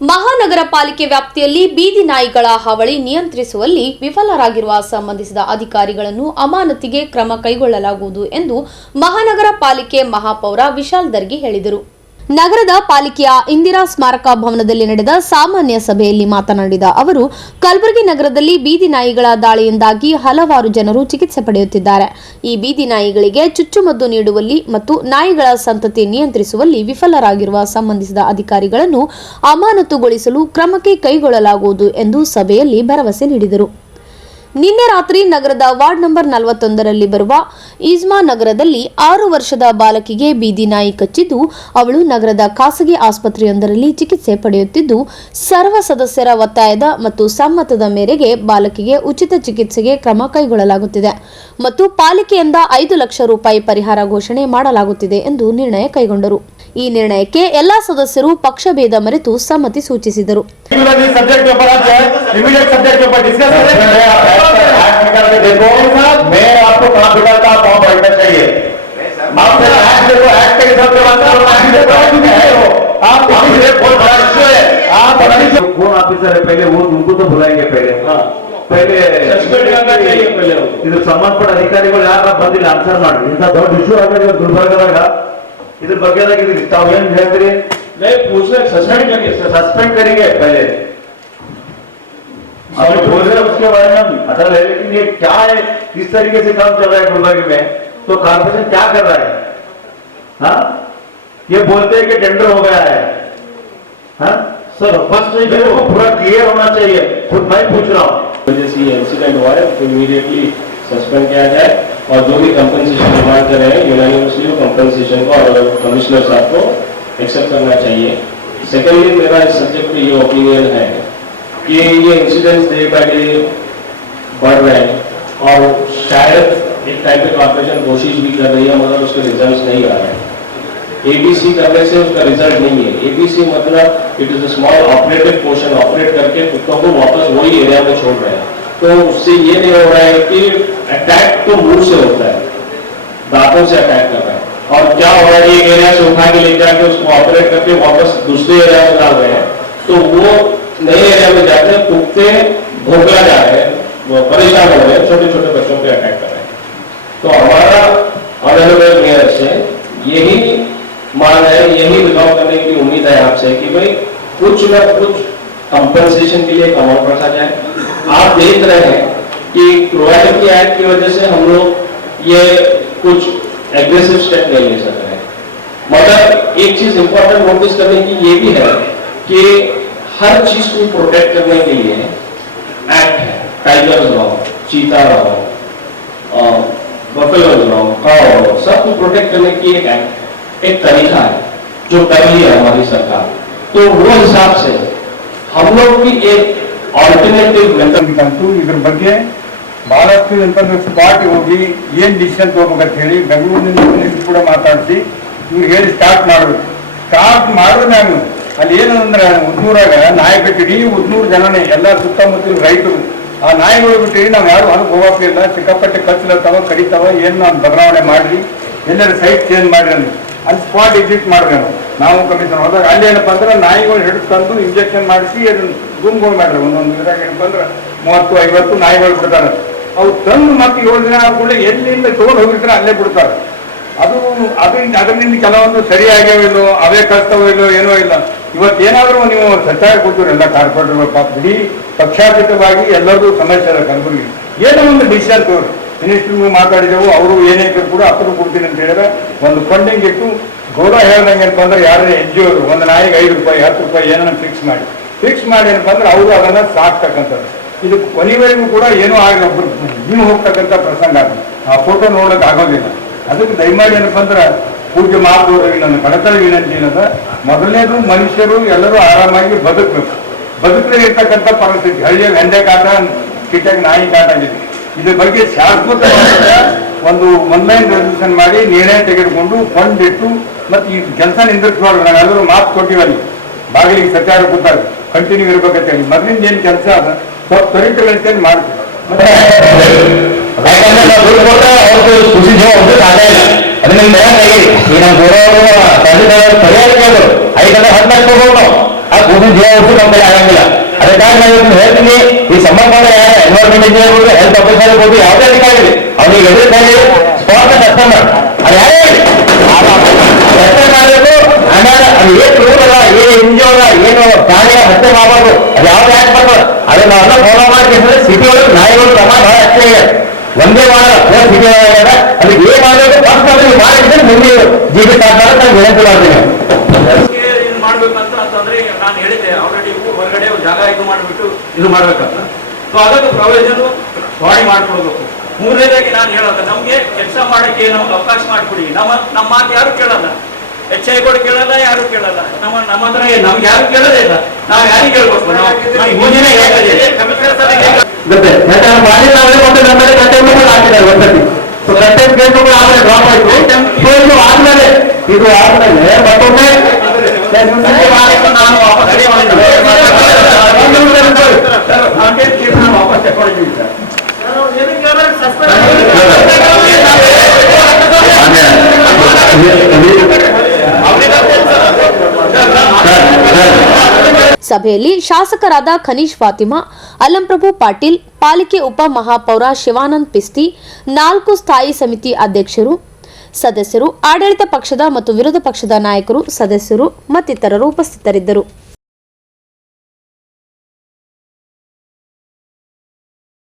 ಮಹಾನಗರ ಪಾಲಿಕೆ ವ್ಯಾಪ್ತಿಯಲ್ಲಿ ಬೀದಿ ನಾಯಿಗಳ ಹಾವಳಿ ನಿಯಂತ್ರಿಸುವಲ್ಲಿ ವಿಫಲರಾಗಿರುವ ಸಂಬಂಧಿಸಿದ ಅಧಿಕಾರಿಗಳನ್ನು ಅಮಾನತಿಗೆ ಕ್ರಮ ಕೈಗೊಳ್ಳಲಾಗುವುದು ಎಂದು ಮಹಾನಗರ ಪಾಲಿಕೆ ಮಹಾಪೌರ ವಿಶಾಲ್ ದರ್ಗಿ ಹೇಳಿದರು. ನಗರದ ಪಾಲಿಕೆಯ ಇಂದಿರಾ ಸ್ಮಾರಕ ಭವನದಲ್ಲಿ ನಡೆದ ಸಾಮಾನ್ಯ ಸಭೆಯಲ್ಲಿ ಮಾತನಾಡಿದ ಅವರು, ಕಲಬುರಗಿ ನಗರದಲ್ಲಿ ಬೀದಿ ನಾಯಿಗಳ ದಾಳಿಯಿಂದಾಗಿ ಹಲವಾರು ಜನರು ಚಿಕಿತ್ಸೆ ಪಡೆಯುತ್ತಿದ್ದಾರೆ. ಈ ಬೀದಿ ನಾಯಿಗಳಿಗೆ ಚುಚ್ಚುಮದ್ದು ನೀಡುವಲ್ಲಿ ಮತ್ತು ನಾಯಿಗಳ ಸಂತತಿ ನಿಯಂತ್ರಿಸುವಲ್ಲಿ ವಿಫಲರಾಗಿರುವ ಸಂಬಂಧಿಸಿದ ಅಧಿಕಾರಿಗಳನ್ನು ಅಮಾನತುಗೊಳಿಸಲು ಕ್ರಮಕ್ಕೆ ಕೈಗೊಳ್ಳಲಾಗುವುದು ಎಂದು ಸಭೆಯಲ್ಲಿ ಭರವಸೆ ನೀಡಿದರು. ನಿನ್ನೆ ರಾತ್ರಿ ನಗರದ ವಾರ್ಡ್ ನಂಬರ್ 41ರಲ್ಲಿ ಬರುವ ಈಜ್ಮಾ ನಗರದಲ್ಲಿ 6 ವರ್ಷದ ಬಾಲಕಿಗೆ ಬೀದಿ ನಾಯಿ ಕಚ್ಚಿದ್ದು, ಅವಳು ನಗರದ ಖಾಸಗಿ ಆಸ್ಪತ್ರೆಯೊಂದರಲ್ಲಿ ಚಿಕಿತ್ಸೆ ಪಡೆಯುತ್ತಿದ್ದು, ಸರ್ವ ಸದಸ್ಯರ ಒತ್ತಾಯದ ಮತ್ತು ಸಮ್ಮತದ ಮೇರೆಗೆ ಬಾಲಕಿಗೆ ಉಚಿತ ಚಿಕಿತ್ಸೆಗೆ ಕ್ರಮ ಕೈಗೊಳ್ಳಲಾಗುತ್ತಿದೆ ಮತ್ತು ಪಾಲಿಕೆಯಿಂದ 5 ಲಕ್ಷ ರೂಪಾಯಿ ಪರಿಹಾರ ಘೋಷಣೆ ಮಾಡಲಾಗುತ್ತಿದೆ ಎಂದು ನಿರ್ಣಯ ಕೈಗೊಂಡರು. ಈ ನಿರ್ಣಯಕ್ಕೆ ಎಲ್ಲಾ ಸದಸ್ಯರು ಪಕ್ಷಭೇದ ಮರೆತು ಸಮ್ಮತಿ ಸೂಚಿಸಿದರು. कौन ऑफिसर है पहले वो उनको तो बुलाएंगे पहले इधर संबंधपಟ್ಟ ಅಧಿಕಾರಿಗಳು ಯಾರು ಬಂದಿಲ್ಲ ಆನ್ಸರ್ ಮಾಡಿ. ಇಂಥ ದೊಡ್ಡ ಇಶ್ಯೂ ಆಗಿದೆ ಗುಲ್ಬರ್ಗದಾಗ. इधर बगैर सस्पेंड करेंगे पहले आप बोल रहे हैं उसके बारे में हम अटल है, लेकिन ये क्या है, किस तरीके से काम चल रहा है गुलबर्ग में, तो कॉर्पोरेशन क्या कर रहा है? हाँ, ये बोलते हैं कि टेंडर हो गया है. हाँ सर, फर्स्ट को पूरा क्लियर होना चाहिए. खुद मैं पूछ रहा हूँ, जैसे इंसिडेंट हुआ है तो इमीडिएटली सस्पेंड किया जाए और जो भी कंपनसेशन डिमांड कर रहे हैं यूनानिमसली कंपनसेशन को और कमिश्नर साहब को एक्सेप्ट करना चाहिए. सेकेंडली मेरा इस सब्जेक्ट पे ये ओपिनियन है कि ये इंसिडेंट्स डे बाय डे बढ़ रहे हैं और शायद एक टाइप की कॉर्पोरेशन कोशिश भी कर रही है मगर उसके रिजल्ट नहीं आ रहे हैं. एबीसी करने से उसका रिजल्ट नहीं है. एबीसी मतलब it is a small operative portion, operate करके कुत्तों को वापस वही एरिया में छोड़ रहे हैं. तो उससे ये नहीं हो रहा है कि अटैक तो मुंह से होता है, दांतों से अटैक कर रहा है. और क्या हो रहा है, एक एरिया से उठा के ले जाके उसको ऑपरेट करके वापस दूसरे एरिया में डाल रहे हैं. तो वो नए एरिया में जाते हैं, कुत्ते भोगला जा रहे हैं, परेशान हो रहे हैं, छोटे छोटे बच्चों पे अटैक कर रहे हैं. तो हमारा ऑनरेबल मेयर से यही मांग है, यही रिजॉल्व करने की उम्मीद है आपसे कि भाई कुछ न कुछ कंपनसेशन के लिए अमाउंट रखा जाए. आप देख रहे हैं कि क्रोएटिक एक्ट की वजह से हम लोग ये कुछ एग्रेसिव स्टेप नहीं ले सक रहे हैं. मगर एक चीज इंपॉर्टेंट नोटिस करने की ये भी है कि हर चीज को प्रोटेक्ट करने के लिए एक्ट है. टाइगर्स रहो, चीता रहो, बफेलोज रहो, काऊ रहो, सबको प्रोटेक्ट करने की एक तरीका है जो कर लिया हमारी सरकार. तो वो हिसाब से हम लोग की एक ಆಲ್ಟರ್ನೇಟಿವ್ ಮೆಥಡ್ ಅಂತೂ ಇದ್ರ ಬಗ್ಗೆ ಬಹಳಷ್ಟು ಎಂತಂದ್ರೆ ಸ್ಪಾಟ್ ಹೋಗಿ ಏನ್ ಡಿಸಿಷನ್ ತಗೋಬೇಕಂತ ಹೇಳಿ ಬೆಂಗಳೂರಿನಿಂದ ಪೊಲೀಸ್ ಕೂಡ ಮಾತಾಡಿಸಿ ಇವ್ರಿಗೆ ಹೇಳಿ ಸ್ಟಾರ್ಟ್ ಮಾಡಿದ್ರೆ ನಾನು ಅಲ್ಲಿ ಏನಂದ್ರೆ ಉದ್ನೂರಾಗ ನಾಯಿ ಬಿಟ್ಟಿಡಿ 100 ಜನನೇ ಎಲ್ಲ ಸುತ್ತಮುತ್ತಲ ರೈತರು ಆ ನಾಯಿಗಳು ಬಿಟ್ಟಿರಿ ನಾವು ಯಾರು ಹೊರಗೆ ಹೋಗೋಕ್ಕಿಲ್ಲ, ಸಿಕ್ಕಾಪಟ್ಟೆ ಕಚ್ಚಲತ್ತಾವ, ಕಡಿತಾವ, ಏನು ನಾನು ಬದಲಾವಣೆ ಮಾಡ್ರಿ, ಎಲ್ಲರೂ ಸೈಟ್ ಚೇಂಜ್ ಮಾಡ್ರಿ ಅಂದ್ರೆ ಅಲ್ಲಿ ಸ್ಪಾಟ್ ವಿಸಿಟ್ ಮಾಡಿದ್ರೆ ನಾವು ಕಮಿಷನ್ ಹೋದಾಗ ಅಲ್ಲಿ ಏನಪ್ಪ ಅಂದ್ರೆ ನಾಯಿಗಳು ಹಿಡಿದು ತಂದು ಇಂಜೆಕ್ಷನ್ ಮಾಡಿಸಿ ಗುಂಪುಗಳು ಮಾಡ್ರಿ. ಒಂದೊಂದು ಇದ್ರಾಗ ಏನಪ್ಪ ಅಂದ್ರೆ 30-50 ನಾಯಿಗಳು ಬಿಡ್ತಾರೆ. ಅವು ತಂದು ಮತ್ತೆ 7 ದಿನ ಆದ್ಮೇಲೆ ಎಲ್ಲಿಂದ ತೊಗೊಂಡು ಹೋಗಿರ್ತಾರೆ ಅಲ್ಲೇ ಬಿಡ್ತಾರೆ. ಅದರಿಂದ ಕೆಲವೊಂದು ಸರಿಯಾಗ್ಯಾವ ಇಲ್ಲೋ, ಅವೇ ಕಳ್ತಾವೋ ಇಲ್ಲೋ, ಏನೋ ಇಲ್ಲ. ಇವತ್ತೇನಾದ್ರೂ ನೀವು ಸರ್ಕಾರ ಕೊಡ್ತೀರಿ ಎಲ್ಲ ಕಾರ್ಪೊರೇಟರ್ಗಳು ಪಾಪ ಇಡೀ ಪಕ್ಷಾತೀತವಾಗಿ ಎಲ್ಲರಿಗೂ ಸಮಸ್ಯೆ ಇದೆ. ಕಲಬುರಗಿ ಏನೋ ಒಂದು ಡಿಸಿಷನ್ ತೋರಿ ಮಿನಿಸ್ಟ್ರಿಗೂ ಮಾತಾಡಿದೆವು, ಅವರು ಏನೇ ಕೂಡ ಅಪ್ರೂವ್ ಕೊಡ್ತೀನಿ ಅಂತ ಹೇಳಿದ್ರೆ ಒಂದು ಫಂಡಿಂಗ್ ಇಟ್ಟು ಗೌಡ ಹೇಳ್ದಂಗೆ ಏನಪ್ಪ ಅಂದ್ರೆ ಯಾರೇ NGO ಒಂದು ನಾಯಿಗೆ 5 ರೂಪಾಯಿ 10 ರೂಪಾಯಿ ಏನನ್ನ ಫಿಕ್ಸ್ ಮಾಡಿ ಏನಪ್ಪ ಅಂದ್ರೆ ಅವರು ಅದನ್ನ ಸಾಕ್ತಕ್ಕಂಥದ್ದು. ಇದು ಕೊನೆವರೆಗೂ ಕೂಡ ಏನೋ ಆಗಲಿ, ಒಬ್ರು ನೀವು ಹೋಗ್ತಕ್ಕಂಥ ಪ್ರಸಂಗ ಆಗುತ್ತೆ, ಆ ಫೋಟೋ ನೋಡೋಕೆ ಆಗೋದಿಲ್ಲ. ಅದಕ್ಕೆ ದಯಮಾಡಿ ಏನಪ್ಪ ಅಂದ್ರೆ ಪೂಜೆ ಮಾತುವವರಿಗೆ ನನ್ನ ಕಡತಲ ವಿನಂತಿ ಏನದ, ಮೊದಲನೇದು ಮನುಷ್ಯರು ಎಲ್ಲರೂ ಆರಾಮಾಗಿ ಬದುಕಲೇ ಇರ್ತಕ್ಕಂಥ ಪರಿಸ್ಥಿತಿ. ಹಳ್ಳಿಯಾಗ ಹೆಂಡೆ ಕಾಟ, ಕಿಟ್ಟಾಗ ನಾಯಿ ಕಾಟ ಆಗಿದೆ. ಇದ್ರ ಬಗ್ಗೆ ಶಾಶ್ವತ ಒಂದು ಆನ್ಲೈನ್ ರೆಸಲ್ಯೂಷನ್ ಮಾಡಿ ನಿರ್ಣಯ ತೆಗೆದುಕೊಂಡು ಫಂಡ್ ಇಟ್ಟು ಮತ್ತೆ ಈ ಕೆಲಸ ನಿಂದಿರ್ಸ್ಬಾರ್ದು. ನಾವೆಲ್ಲರೂ ಮಾತು ಕೊಟ್ಟಿವಲ್ಲಿ ಬಾಗಿಲಿಗೆ ಸರ್ಕಾರ ಕೂತಾರೆ ಕಂಟಿನ್ಯೂ ಇರ್ಬೇಕಂತ ಹೇಳಿ. ಮೊದಲಿಂದ ಏನು ಕೆಲಸ ಅದ ಸ್ವಲ್ಪ ತ್ವರಿತಗೊಳಿಸ್ತೇನೆ ಮಾಡ್ತೀವಿ. ಅದನ್ನ ಆ ಕೂಡಿದ ದೇವರು ನಮ್ಮ ಕಡೆ ಆಗಂಗಿಲ್ಲ. ಅದಕ್ಕಾಗಿ ನಾವು ಇವತ್ತು ಹೇಳ್ತೀನಿ, ಈ ಸಂಬಂಧಪಟ್ಟ ಎನ್ವೈರನ್ಮೆಂಟ್ ಇಂಜಿನಿಯರ್ ಇರ್ಬೋದು, ಹೆಲ್ತ್ ಆಫೀಸರ್ ಇರ್ಬೋದು, ಯಾವುದೇ ಅಧಿಕಾರಿ ಅವ್ರಿಗೆ ಎದುರಿಸಲಿ ಸ್ಪಾಟ್ ಕಸ್ಟಮರ್ ಅದು ಯಾರೇ ಕಸ್ಟಮರ್ ಮಾಡಬೇಕು. ಆಮೇಲೆ ಅದು ಏನು ರೂಲ್ ಅಲ್ಲ, ಏನು ಎನ್ಜಿಒ ಅಲ್ಲ, ಏನು ಪ್ರಾಣಿಗಳ ಹತ್ಯೆ ಮಾಡಬಾರ್ದು, ಅದು ಯಾವ್ದು ಯಾಕೆ ಬರ್ತದೆ ಅದನ್ನ ನಾವೆಲ್ಲ ಫಾಲೋ ಮಾಡ್ತಿದ್ರೆ ಸಿಟಿ ಒಳಗೆ ನಾಯಿಗಳು ಪ್ರಮಾಣ ಬಹಳ ಹೆಚ್ಚೇ ಇದೆ. ಒಂದೇ ಮಾಡಲ್ಲ ಸಿಟಿ ಒಳಗೆ ಅದಕ್ಕೆ ಏನ್ ಮಾಡಬೇಕು ಫಸ್ಟ್ ಅದನ್ನು ಮಾಡಿದ್ರೆ ಮುಂದೆ ಜೀವಿ ಸಾಧ್ಯ ನಾನು ವಿನಂತಿ ಮಾಡ್ತೀನಿ. ಮಾಡ್ಬೇಕಂತ ಅಂತಂದ್ರೆ ನಾನು ಹೇಳಿದ್ದೆ ಆಲ್ರೆಡಿ ಹೊರಗಡೆ ಒಂದು ಜಾಗ ಇದು ಮಾಡಿಬಿಟ್ಟು ಇದು ಮಾಡ್ಬೇಕಂತ. ಸೊ ಅದಕ್ಕೆ ಪ್ರೊವಿಷನ್ ಬಾಡಿ ಮಾಡ್ಕೊಡ್ಬೇಕು. ಮೂರನೇದಾಗಿ ನಾನು ಹೇಳೋದು, ನಮ್ಗೆ ಕೆಲಸ ಮಾಡಕ್ಕೆ ನಮ್ಗೆ ಅವಕಾಶ ಮಾಡಿಕೊಡಿ. ನಮ್ಮ ಮಾತು ಯಾರು ಕೇಳಲ್ಲ, HIಗಳು ಕೇಳಲ್ಲ, ಯಾರು ಕೇಳಲ್ಲ. ನಮ್ಮ ಹತ್ರ ನಮ್ಗೆ ಯಾರು ಕೇಳೋದೇ ಇಲ್ಲ. ನಾವು ಯಾರಿಗೆ ಕೇಳ್ಬೇಕು? ನಾವು ಯೋಜನೆ ಕಮಿಷನರ್ ಸರ್ ಮಾಡಿ ನಾವೇ ಮತ್ತೆ ನಮ್ಮಲ್ಲಿ ಕಂಟೈನ್ಮೆಂಟ್ ಹಾಕಿದ್ದಾರೆ ಒಂದ್ಸತಿ. ಸೊ ಕಂಟೈನ್ಮೆಂಟ್ ಆಮೇಲೆ ಡ್ರಾಪ್ ಆಯ್ತು. ಸೊ ಇದು ಆದ್ಮೇಲೆ ಮತ್ತೊಮ್ಮೆ ನಾನು ವಾಪಸ್ ವಾಪಸ್ ತಗೊಂಡಿದ್ದೀವಿ ಸರ್. ಸಭೆಯಲ್ಲಿ ಶಾಸಕರಾದ ಖನೀಜ್ ಫಾತಿಮಾ, ಅಲ್ಲಂಪ್ರಭು ಪಾಟೀಲ್, ಪಾಲಿಕೆ ಉಪ ಮಹಾಪೌರ ಶಿವಾನಂದ್ ಪಿಸ್ತಿ, 4 ಸ್ಥಾಯಿ ಸಮಿತಿ ಅಧ್ಯಕ್ಷರು, ಸದಸ್ಯರು, ಆಡಳಿತ ಪಕ್ಷದ ಮತ್ತು ವಿರೋಧ ಪಕ್ಷದ ನಾಯಕರು, ಸದಸ್ಯರು ಮತ್ತಿತರರು ಉಪಸ್ಥಿತರಿದ್ದರು.